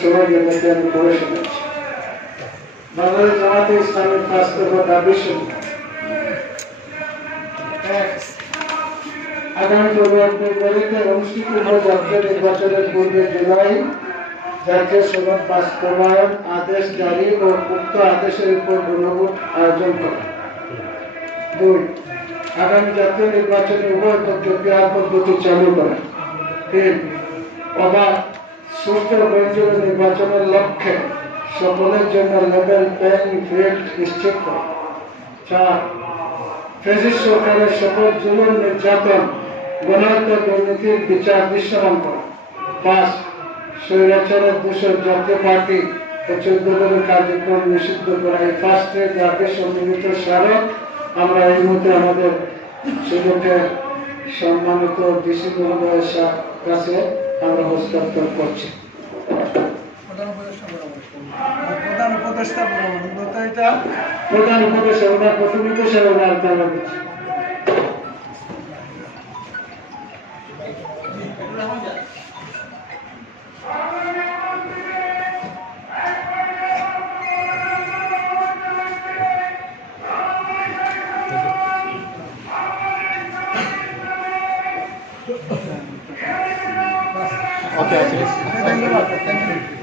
সময় যেটাকে আমি পড়ে শুনেছি। বাংলাদেশ জামাতে ইসলামের ফার্স্ট দাবি শুনি আগামী ফেব্রুয়ারিতে অনুষ্ঠিত জাতীয় নির্বাচনের পূর্বে জুলাই জাতীয় সনদ বাস্তবায়ন আদেশ জারি ও উক্ত আদেশের উপর গণভোট আয়োজন করা। 2. আগামী জাতীয় নির্বাচনে উভয় প্রক্রিয়া পদ্ধতি চালু করা। 3. অবাধ সুষ্ঠু বৈধ নির্বাচনের লক্ষ্যে সকলের জন্য লেভেল প্লেইং ফিল্ড নিশ্চিত করা। 4. ফ্যাসিস্ট সরকারের সকল জুলুম নির্যাতন গণহত্যা দুর্নীতির বিচার দৃশ্যমান করা। 5. স্বৈরাচারের দূষণ জাতীয় পার্টি ও 14 দলের কার্যক্রম নিষিদ্ধ করা। এই ফার্স্টে জাতীয় সম্মিলিত স্মারক আমরা এই মুহূর্তে আমাদের সুযোগে সম্মানিত ডিসি মহোদয়ের কাছে আমরা হস্তান্তর করছি। প্রধান উপদেষ্টা প্রধান উপদেষ্টা ওনার প্রথমিত সেবা বার্তা দিচ্ছি। Okay. Thank you.